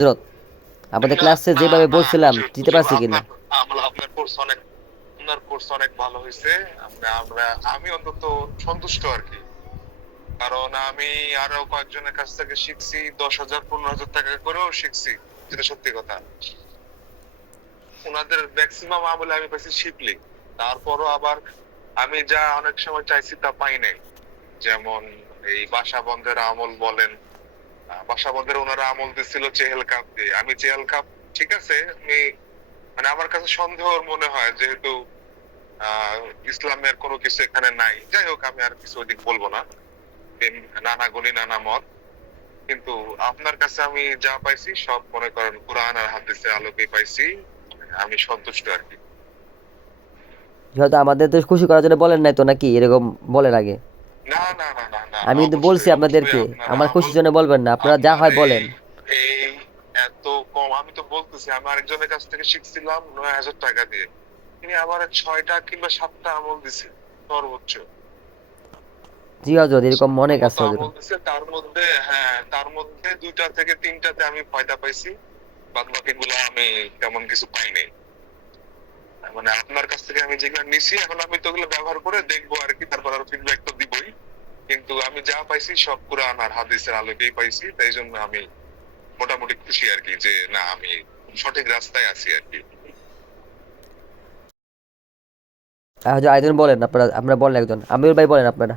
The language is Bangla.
হজরত আমাদের ক্লাসে যেভাবে বলছিলাম দিতে পারছি কিনা? আমরা আপনার কোর্স অনেক আপনার কোর্স অনেক ভালো হয়েছে আমরা আমরা আমি অন্তত সন্তুষ্ট আর কি। কারণ আমি আরও কয়েকজনের কাছ থেকে শিখছি দশ হাজার পনেরো হাজার টাকা করেও শিখছি যেটা সত্যি কথা। ওনাদের ম্যাক্সিমাম আমলে আমি পাইছি শিখলি তারপরও আবার আমি যা অনেক সময় চাইছি তা পাই নাই। যেমন এই বাসা বন্ধের আমল বলেন বাসা বন্ধের ওনারা আমল দিছিল চেহেল কাপ দিয়ে। আমি চেহেল কাপ, ঠিক আছে, আমি মানে আমার কাছে সন্দেহর মনে হয় যেহেতু ইসলামের কোনো কিছু এখানে নাই। যাই হোক, আমি আর কিছু ওইদিক বলব না। নানা গলি নানা মত। কিন্তু আপনার কাছে আমি যা পাইছি, সব মনে করেন কোরআন আর হাদিসের আলোকে পাইছি। আমি সন্তুষ্ট আর কি। হয়তো আমাদের তো খুশি করার জন্য বলেন নাই তো নাকি? এরকম বলেন আগে। আমি কিন্তু বলছি আপনাদেরকে আমার খুশির জন্য বলবেন না আপনারা যা হয় বলেন। এই- এত কম আমি তো বলতেছি আমি আরেকজনের কাছ থেকে শিখছিলাম নয় হাজার টাকা দিয়ে। তিনি আমার ছয়টা কিংবা সাতটা আমল দিছে সর্বোচ্চ। জি হজরত এরকম অনেক আছে তো হজরত তার মধ্যে হ্যাঁ তার মধ্যে দুইটা থেকে তিনটাতে আমি ফায়দা পাইছি। বাকি গুলো আমি তেমন কিছু পাই নাই। মানে আপনার কাছ থেকে আমি যেগুলো নিছি এখন আমি তো ওগুলো ব্যবহার করে দেখব আর কি তারপর আর ফিডব্যাক কিন্তু আমি যা পাইছি সব কোরআন আর হাদিসের আলোকেই পাইছি তাই জন্য আমি মোটামুটি খুশি আর কি যে, না, আমি সঠিক রাস্তায় আছি আর কি। হজরত আরেকজন বলেন, আপনারা আপনারা বলেন একজন। আমির ভাই বলেন আপনারা।